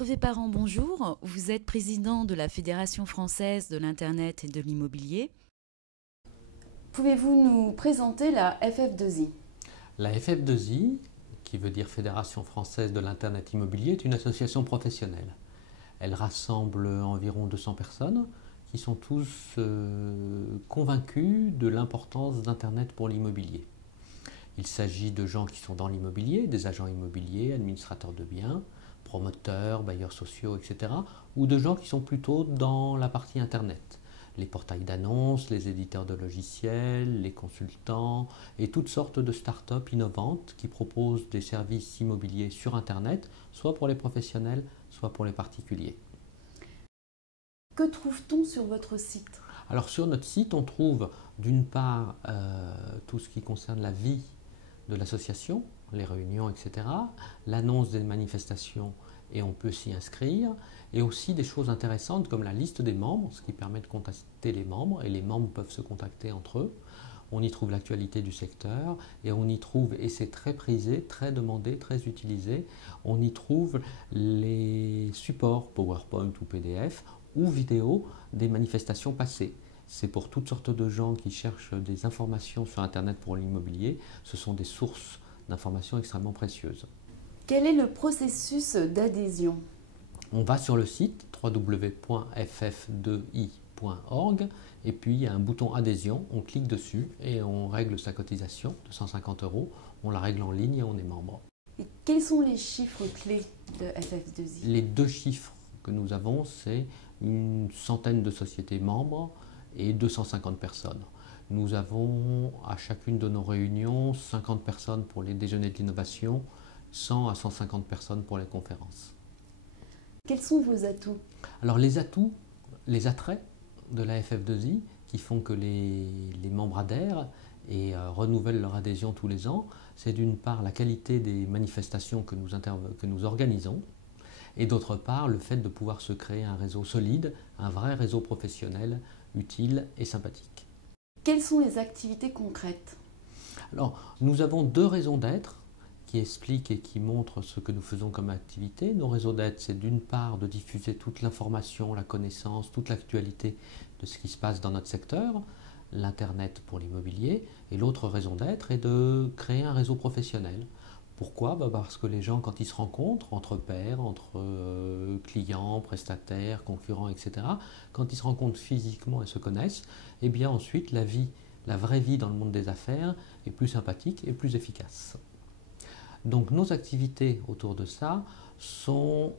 Hervé Parent, bonjour. Vous êtes président de la Fédération française de l'Internet et de l'immobilier. Pouvez-vous nous présenter la FF2I? La FF2I, qui veut dire Fédération française de l'Internet immobilier, est une association professionnelle. Elle rassemble environ 200 personnes qui sont tous convaincus de l'importance d'Internet pour l'immobilier. Il s'agit de gens qui sont dans l'immobilier, des agents immobiliers, administrateurs de biens, promoteurs, bailleurs sociaux, etc. ou de gens qui sont plutôt dans la partie Internet. Les portails d'annonces, les éditeurs de logiciels, les consultants et toutes sortes de start-up innovantes qui proposent des services immobiliers sur Internet, soit pour les professionnels, soit pour les particuliers. Que trouve-t-on sur votre site? Alors sur notre site, on trouve d'une part tout ce qui concerne la vie de l'association, les réunions, etc., l'annonce des manifestations et on peut s'y inscrire, et aussi des choses intéressantes comme la liste des membres, ce qui permet de contacter les membres, et les membres peuvent se contacter entre eux. On y trouve l'actualité du secteur, et on y trouve, et c'est très prisé, très demandé, très utilisé, on y trouve les supports PowerPoint ou PDF ou vidéo des manifestations passées. C'est pour toutes sortes de gens qui cherchent des informations sur Internet pour l'immobilier, ce sont des sources d'informations extrêmement précieuses. Quel est le processus d'adhésion? On va sur le site www.ff2i.org et puis il y a un bouton adhésion, on clique dessus et on règle sa cotisation de 150 €, on la règle en ligne et on est membre. Et quels sont les chiffres clés de FF2I? Les deux chiffres que nous avons, c'est une centaine de sociétés membres et 250 personnes. Nous avons à chacune de nos réunions 50 personnes pour les déjeuners de l'innovation, 100 à 150 personnes pour les conférences. Quels sont vos atouts? Alors les atouts, les attraits de la FF2I qui font que les membres adhèrent et renouvellent leur adhésion tous les ans, c'est d'une part la qualité des manifestations que nous organisons et d'autre part le fait de pouvoir se créer un réseau solide, un vrai réseau professionnel, utile et sympathique. Quelles sont les activités concrètes? Alors, nous avons deux raisons d'être qui expliquent et qui montrent ce que nous faisons comme activité. Nos raisons d'être, c'est d'une part de diffuser toute l'information, la connaissance, toute l'actualité de ce qui se passe dans notre secteur, l'Internet pour l'immobilier, et l'autre raison d'être est de créer un réseau professionnel. Pourquoi? Parce que les gens, quand ils se rencontrent, entre pairs, entre clients, prestataires, concurrents, etc., quand ils se rencontrent physiquement et se connaissent, eh bien ensuite la vraie vie dans le monde des affaires est plus sympathique et plus efficace. Donc nos activités autour de ça sont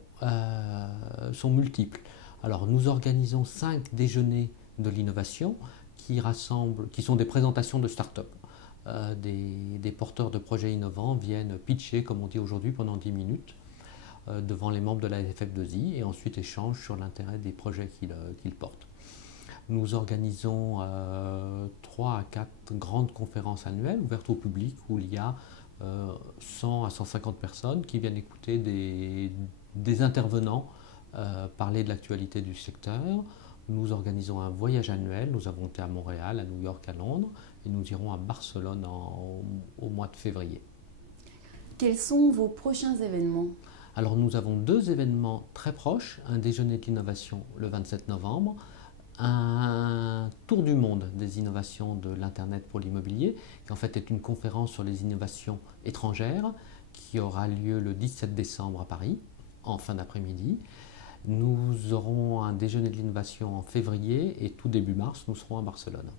multiples. Alors nous organisons 5 déjeuners de l'innovation qui sont des présentations de start-up. Des porteurs de projets innovants viennent pitcher, comme on dit aujourd'hui, pendant 10 minutes devant les membres de la FF2I et ensuite échangent sur l'intérêt des projets qu'ils portent. Nous organisons 3 à 4 grandes conférences annuelles ouvertes au public où il y a 100 à 150 personnes qui viennent écouter des intervenants parler de l'actualité du secteur. Nous organisons un voyage annuel, nous avons été à Montréal, à New York, à Londres et nous irons à Barcelone au mois de février. Quels sont vos prochains événements? Alors nous avons 2 événements très proches, un déjeuner de l'innovation le 27 novembre, un tour du monde des innovations de l'Internet pour l'immobilier, qui en fait est une conférence sur les innovations étrangères qui aura lieu le 17 décembre à Paris, en fin d'après-midi. Nous aurons un déjeuner de l'innovation en février et tout début mars, nous serons à Barcelone.